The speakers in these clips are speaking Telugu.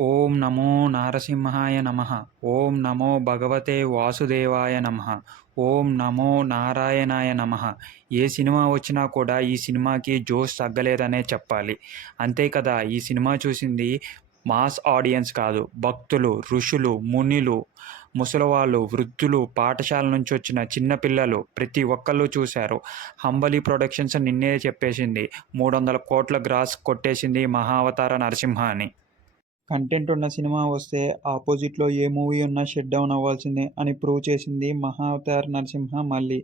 ఓం నమో నారసింహాయ నమః. ఓం నమో భగవతే వాసుదేవాయ నమః. ఓం నమో నారాయణాయ నమః. ఏ సినిమా వచ్చినా కూడా ఈ సినిమాకి జోష్ తగ్గలేదనే చెప్పాలి. అంతే కదా! ఈ సినిమా చూసింది మాస్ ఆడియన్స్ కాదు. భక్తులు, ఋషులు, మునులు, ముసలివాళ్ళు, వృద్ధులు, పాఠశాల నుంచొచ్చిన చిన్న పిల్లలు ప్రతి ఒక్కళ్ళు చూశారు. 'హంబలి ప్రొడక్షన్స్' నిన్నే చెప్పేసింది. 300 కోట్ల గ్రాస్ కొట్టేసింది 'మహావతార నరసింహ' అని. కంటెంట్ ఉన్న సినిమా వస్తే ఆపోజిట్‌లో ఏ మూవీ ఉన్నా షట్ డౌన్ అవ్వాల్సిందే అని ప్రూవ్ చేసింది 'మహావతార్ నరసింహ' మళ్ళీ.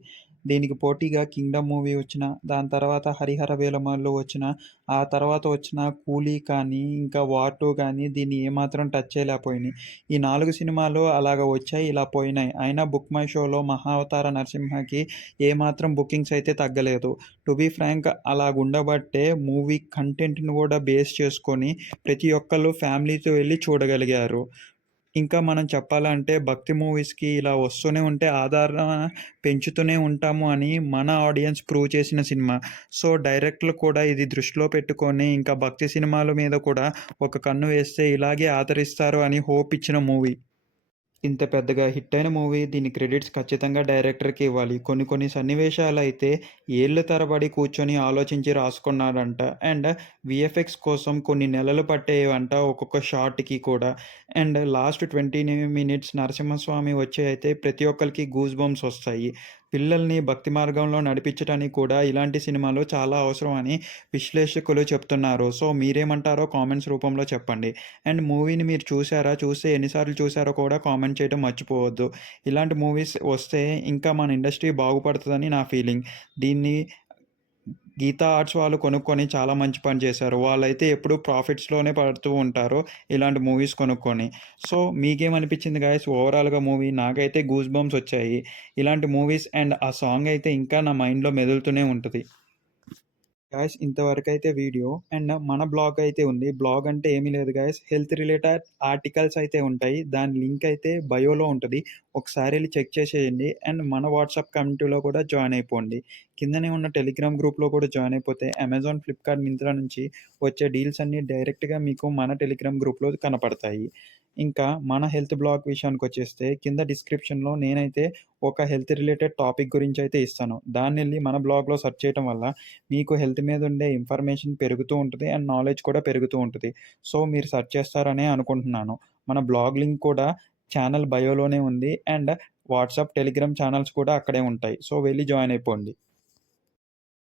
దీనికి పోటీగా 'కింగ్డమ్' మూవీ వచ్చినా, దాని తర్వాత 'హరిహర వీరమల్లు' వచ్చినా, ఆ తర్వాత వచ్చిన 'కూలీ' కానీ, ఇంకా 'వార్ 2' కానీ దీన్ని ఏమాత్రం టచ్ చేయలేకపోయినాయి. ఈ 4 సినిమాలు అలాగ వచ్చాయి, ఇలా పోయినాయి. అయినా బుక్ మై షోలో 'మహావతార నరసింహకి' ఏమాత్రం బుకింగ్స్ అయితే తగ్గలేదు. టు బీ ఫ్రాంక్ అలాగుండబట్టే మూవీ కంటెంట్‌ని కూడా బేస్ చేసుకొని ప్రతి ఒక్కళ్ళు ఫ్యామిలీతో వెళ్లి చూడగలిగారు. ఇంకా మనం చెప్పాలంటే భక్తి మూవీస్‌కి ఇలా వస్తూనే ఉంటే ఆదరణ పెంచుతూనే ఉంటాము అని మన ఆడియన్స్ ప్రూవ్ చేసిన సినిమా. సో, డైరెక్టర్లు కూడా ఇది దృష్టిలో పెట్టుకొని ఇంకా భక్తి సినిమాల మీద కూడా ఒక కన్ను వేస్తే ఇలాగే ఆదరిస్తారు అని హోప్ ఇచ్చిన మూవీ. ఇంత పెద్దగా హిట్టయిన మూవీ దీని క్రెడిట్స్ ఖచ్చితంగా డైరెక్టర్‌కే ఇవ్వాలి. కొన్ని కొన్ని సన్నివేశాలైతే ఏళ్ల తరబడి కూర్చొని ఆలోచించి రాసుకున్నాడంట. అండ్ వీఎఫ్ఎక్స్ కోసం కొన్ని నెలలు పట్టేవంట ఒక్కొక్క షాట్‌కి కూడా. అండ్ లాస్ట్ 20 మినిట్స్ నరసింహస్వామి వచ్చి అయితే ప్రతి ఒక్కళ్ళకి గూస్ బంప్స్ వస్తాయి. పిల్లల్ని భక్తి మార్గంలో నడిపించటానికి కూడా ఇలాంటి సినిమాలు చాలా అవసరం అని విశ్లేషకులు చెప్తున్నారు. సో, మీరేమంటారో కామెంట్స్ రూపంలో చెప్పండి. అండ్ మూవీని మీరు చూసారా? చూస్తే ఎన్ని సార్లు చూసారో కూడా కామెంట్ చేయడం మర్చిపోవద్దు. ఇలాంటి మూవీస్ వస్తే ఇంకా మన ఇండస్ట్రీ బాగుపడుతదని నా ఫీలింగ్. దీన్ని గీతా ఆర్ట్స్ వాళ్ళు కొనుక్కొని చాలా మంచి పని చేశారు. వాళ్ళైతే ఎప్పుడూ ప్రాఫిట్స్‌లోనే పడుతూ ఉంటారు ఇలాంటి మూవీస్ కొనుక్కొని. సో, మీకేమనిపించింది గైస్ ఓవరాల్‌గా మూవీ? నాకైతే గూస్ బంప్స్ వచ్చాయి. ఇలాంటి మూవీస్ అండ్ ఆ సాంగ్ అయితే ఇంకా నా మైండ్‌లో మెదులుతూనే ఉంటది. గాయ్స్ ఇంతవరకైతే వీడియో అండ్ మన బ్లాగ్ అయితే ఉంది. బ్లాగ్ అంటే ఏమీ లేదు గాయ్స్. హెల్త్ రిలేటెడ్ ఆర్టికల్స్ అయితే ఉంటాయి. దాని లింక్ అయితే బయోలో ఉంటది. ఒకసారి ఎళ్లి చెక్ చేసేయండి. అండ్ మన వాట్సాప్ కమ్యూనిటీలో కూడా జాయిన్ అయిపోండి. కిందనే ఉన్న టెలిగ్రామ్ గ్రూప్‌లో కూడా జాయిన్ అయిపోతే అమెజాన్, ఫ్లిప్‌కార్ట్, మింత్రా నుంచి వచ్చే డీల్స్ అన్నీ డైరెక్ట్‌గా మీకు మన టెలిగ్రామ్ గ్రూప్‌లో కనపడతాయి. ఇంకా మన హెల్త్ బ్లాగ్ విషయానికొచ్చేస్తే కింద డిస్క్రిప్షన్‌లో నేనైతే ఒక హెల్త్ రిలేటెడ్ టాపిక్ గురించైతే ఇస్తాను. దాన్నెళ్లి మన బ్లాగ్‌లో సెర్చ్ చేయటం వల్ల మీకు హెల్త్ మీద ఉండే ఇన్ఫర్మేషన్ పెరుగుతూ ఉంటది. అండ్ నాలెడ్జ్ కూడా పెరుగుతూ ఉంటది. సో, మీరు సెర్చ్ చేస్తారనే అనుకుంటున్నాను. మన బ్లాగ్ లింక్ కూడా ఛానల్ బయోలోనే ఉంది. అండ్ వాట్సాప్, టెలిగ్రామ్ ఛానెల్స్ కూడా అక్కడే ఉంటాయి. సో, వెళ్లి జాయిన్ అయిపోండి.